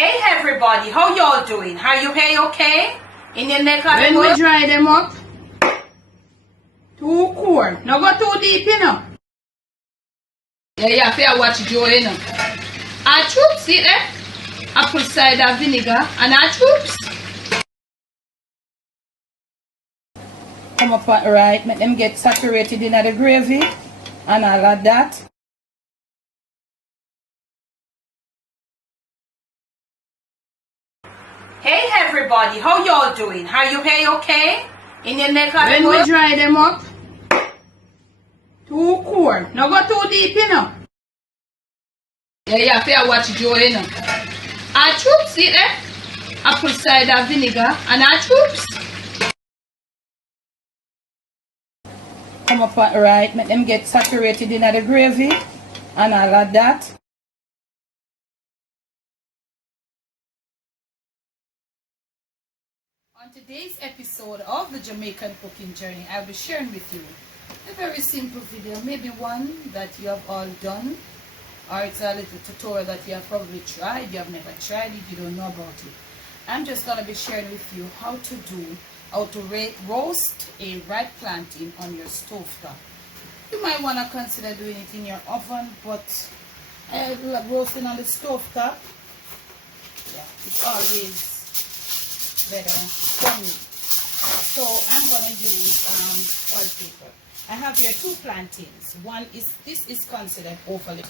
Hey everybody, how y'all doing? Are you okay? In your neck When we dry them up, too cold. Now go too deep, you know. Yeah, you have to watch Joe, you know. Our troops, see there? Apple cider vinegar and our troops. Come up right, make them get saturated in the gravy and all of that. Hey everybody, how y'all doing? Are you okay? In your neck When we dry them up, too cold. Now go too deep, you know. Yeah, you have to watch Joe, you know. Our troops, see there? Apple cider vinegar and our troops. Come up right, make them get saturated in the gravy and all of that. On today's episode of the Jamaican cooking journey, I'll be sharing with you a very simple video, maybe one that you have all done, or it's a little tutorial that you have probably tried, you have never tried it, you don't know about it. I'm just going to be sharing with you how to roast a ripe plantain on your stovetop. You might want to consider doing it in your oven, but roasting on the stovetop, yeah, it's always better for me. So I'm going to use oil paper. I have here 2 plantains. This is considered overly.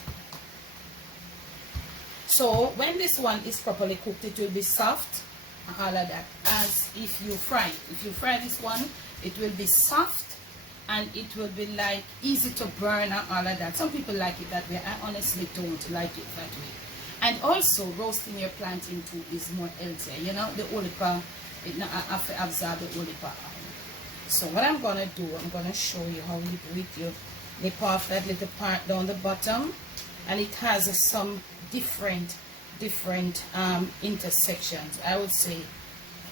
So when this one is properly cooked, it will be soft and all of that, as if you fry it. If you fry this one, it will be soft and it will be like easy to burn and all of that. Some people like it that way. I honestly don't like it that way. And also roasting your plantain too is more healthier. You know, the olipa, it not absorb the olipa oil. So what I'm gonna do, I'm gonna show you how you do it. You nip off that little part down the bottom, and it has some different intersections, I would say,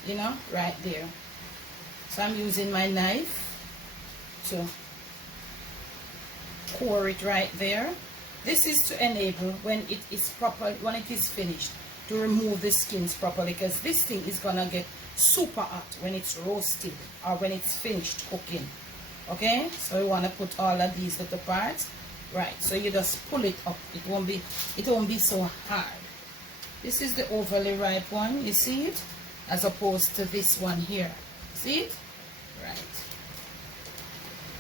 you know, right there. So I'm using my knife to core it right there. This is to enable when it is finished, to remove the skins properly, because this thing is gonna get super hot when it's roasted or when it's finished cooking. Okay, so we want to put all of these little parts right, so you just pull it up. It won't be so hard. This is the overly ripe one, you see it, as opposed to this one here. See it? Right.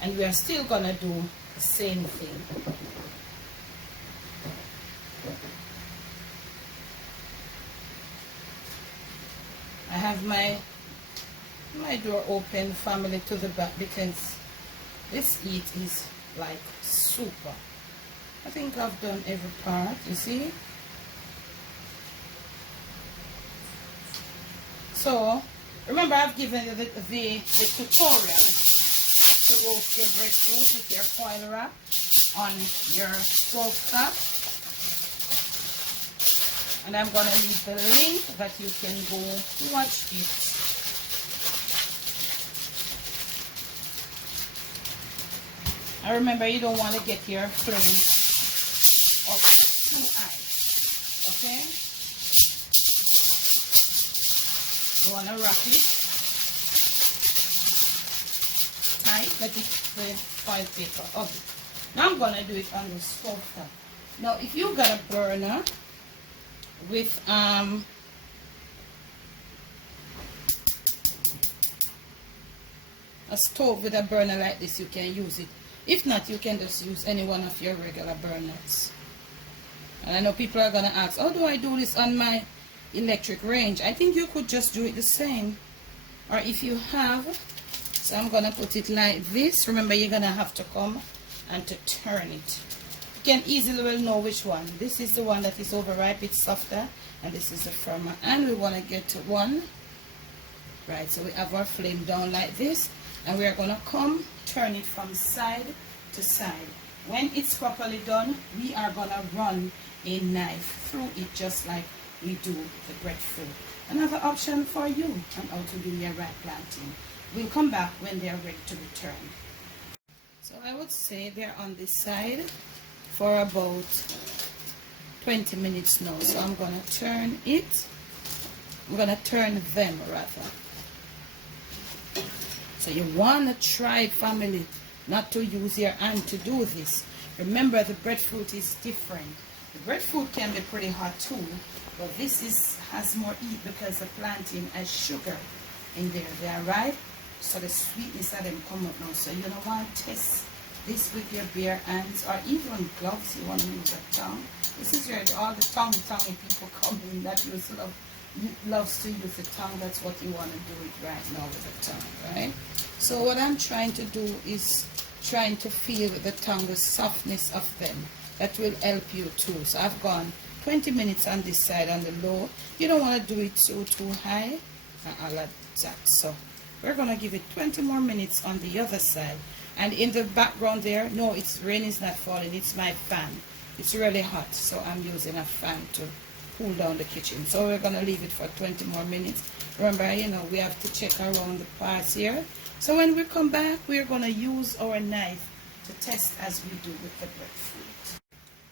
And we are still gonna do the same thing. I have my door open, family to the back, because this heat is like super. I think I've done every part, you see. So remember, I've given you the tutorial to roast your breadfruit with your foil wrap on your stove top. And I'm going to leave the link that you can go watch it. And remember, you don't want to get your flame up too high. Okay? You want to wrap it tight, let it the foil paper. Okay. Now I'm going to do it on the stove top. Now, if you got a burner with a stove with a burner like this, you can use it. If not, you can just use any one of your regular burners. And I know people are gonna ask, how do I do this on my electric range? I think you could just do it the same, or if you have, so I'm gonna put it like this. Remember, you're gonna have to come and to turn it. You can easily well know which one. This is the one that is overripe, it's softer, and this is the firmer. And we want to get to one. Right, so we have our flame down like this, and we are going to come turn it from side to side. When it's properly done, we are going to run a knife through it just like we do the breadfruit. Another option for you on how to do your ripe plantain. We'll come back when they are ready to be turned. So I would say they're on this side for about 20 minutes now. So I'm gonna turn it. I'm gonna turn them rather. So you wanna try, family, not to use your hand to do this. Remember, the breadfruit is different. The breadfruit can be pretty hot too, but this has more heat because the plantain has sugar in there. They are right, so the sweetness of them come up now. So you don't want to test this with your bare hands or even gloves. You want to use a tongue. This is where all the tonguey people come in that loves to use the tongue. That's what you want to do it right now with the tongue, right? So what I'm trying to do is trying to feel the tongue, the softness of them. That will help you too. So I've gone 20 minutes on this side on the low. You don't want to do it too high. Like that. So we're going to give it 20 more minutes on the other side. And in the background there, no, rain is not falling. It's my fan. It's really hot. So I'm using a fan to cool down the kitchen. So we're going to leave it for 20 more minutes. Remember, you know, we have to check around the parts here. So when we come back, we're going to use our knife to test as we do with the breadfruit.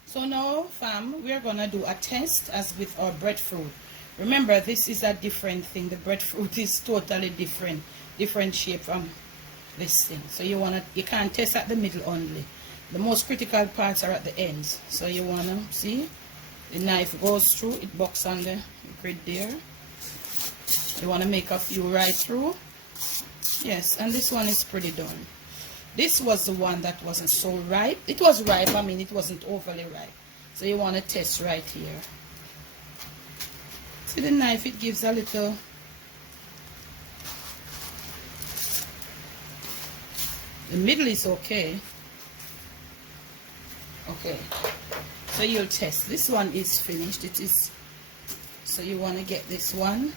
So now, fam, we're going to do a test as with our breadfruit. Remember, this is a different thing. The breadfruit is totally different shape from this thing. So you can't test at the middle only. The most critical parts are at the ends. So you want to see the knife goes through, it bucks on the grid there. You want to make a few right through. Yes, and this one is pretty done. This was the one that wasn't so ripe. It was ripe, I mean, it wasn't overly ripe. So you want to test right here. See the knife, it gives a little... The middle is okay. Okay. So you'll test. This one is finished. It is... So you want to get this one.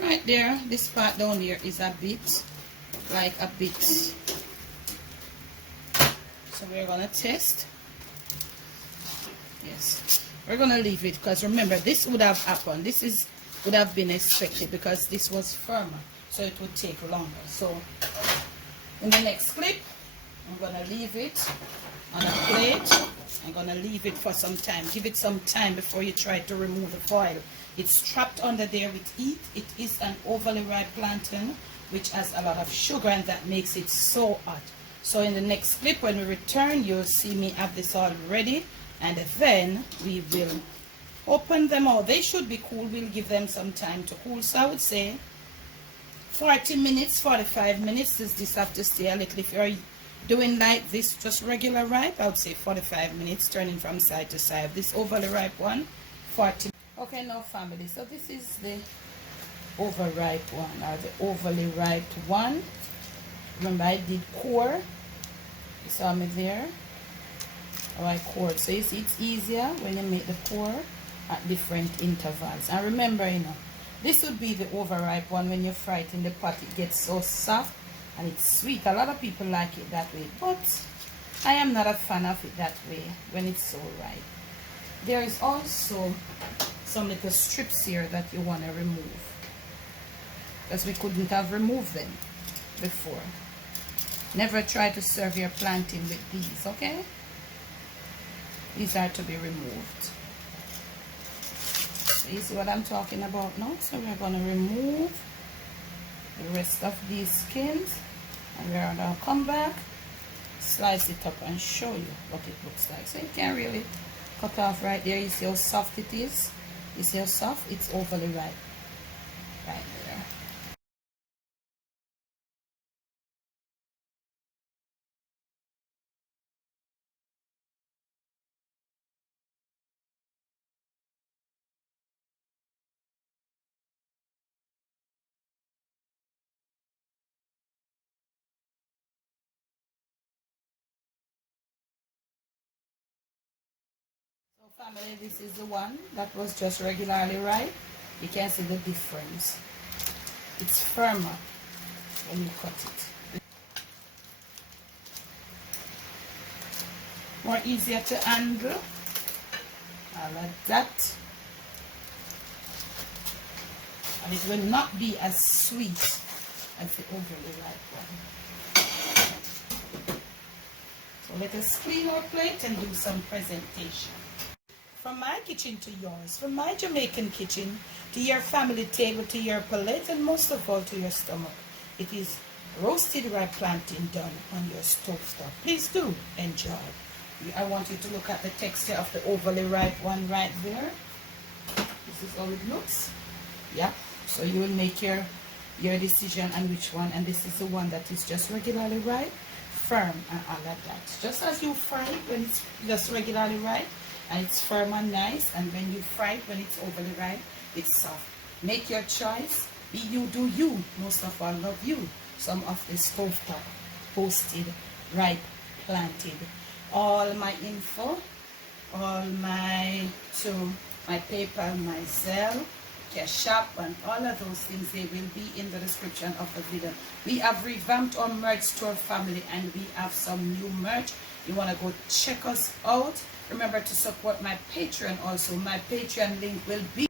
Right there. This part down here is a bit... Like a bit... So we're going to test. Yes. We're going to leave it because remember, this would have happened. Would have been expected because this was firmer. So it would take longer. So in the next clip, I'm going to leave it on a plate. I'm going to leave it for some time. Give it some time before you try to remove the foil. It's trapped under there with heat. It is an overly ripe plantain, which has a lot of sugar, and that makes it so hot. So in the next clip, when we return, you'll see me have this all ready, and then we will open them out. They should be cool. We'll give them some time to cool. So I would say 40 minutes, 45 minutes. Does this have to stay a little? If you're doing like this, just regular ripe, I would say 45 minutes, turning from side to side. This overly ripe one, 40. Okay, now family, so this is the overripe one, or the overly ripe one. Remember, I did core. You saw me there. Or I cored. So you see, it's easier when you make the core at different intervals. And remember, you know, this would be the overripe one. When you fry it in the pot, it gets so soft and it's sweet. A lot of people like it that way, but I am not a fan of it that way when it's so ripe. There is also some little strips here that you want to remove, because we couldn't have removed them before. Never try to serve your plantain with these, okay? These are to be removed. So you see what I'm talking about now? So we're going to remove the rest of these skins, and we're going to come back, slice it up, and show you what it looks like. So you can really cut off right there. You see how soft it is? You see how soft? It's overly ripe right there. So family, this is the one that was just regularly ripe. You can see the difference. It's firmer when you cut it. More easier to handle. Like that. And it will not be as sweet as the overly ripe one. So let us clean our plate and do some presentation. From my kitchen to yours, from my Jamaican kitchen to your family table, to your palate, and most of all to your stomach. It is roasted ripe plantain done on your stovetop. Please do enjoy. I want you to look at the texture of the overly ripe one right there. This is how it looks. Yeah. So you will make your decision on which one, and this is the one that is just regularly ripe, firm, and all of that. Just as you fry it when it's just regularly ripe, and it's firm and nice, and when you fry it when it's overly ripe, it's soft. Make your choice. Be you, do you. Most of all, love you. Some of the stovetop roasted ripe planted. All my info, all my PayPal, my Zelle, Cash App, and all of those things, they will be in the description of the video. We have revamped our merch store family, and we have some new merch. You want to go check us out. Remember to support my Patreon also. My Patreon link will be